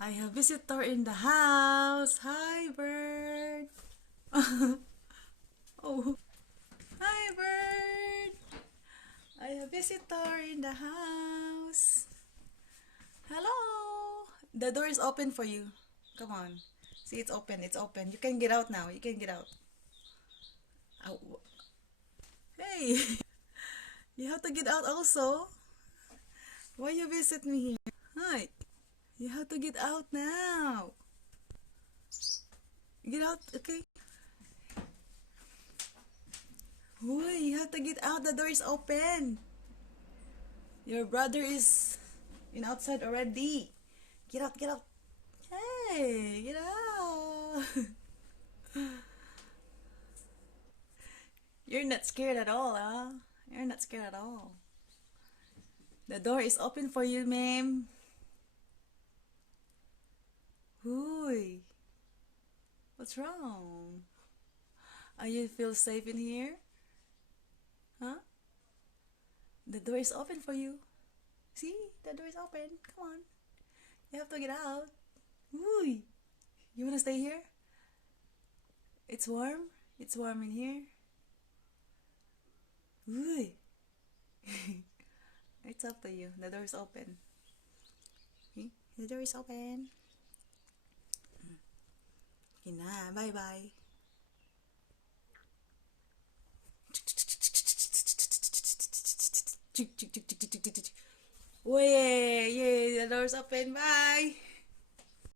I have visitor in the house. Hi, bird. Oh, hi, bird. I have visitor in the house. Hello. The door is open for you. Come on. See, it's open. It's open. You can get out now. You can get out. Ow. Hey, you have to get out also. Why you visit me here? Hi. You have to get out now. Get out, okay? Hui, you have to get out. The door is open. Your brother is in outside already. Get out, get out. Hey, get out. You're not scared at all, huh? You're not scared at all. The door is open for you, ma'am. Hui, what's wrong? Are you feel safe in here? Huh? The door is open for you. See, the door is open. Come on. You have to get out. Hui, you wanna stay here? It's warm. It's warm in here. Hui. It's up to you. The door is open. See? The door is open. Okay na. Bye-bye. Wait, yeah, the door's open. Bye.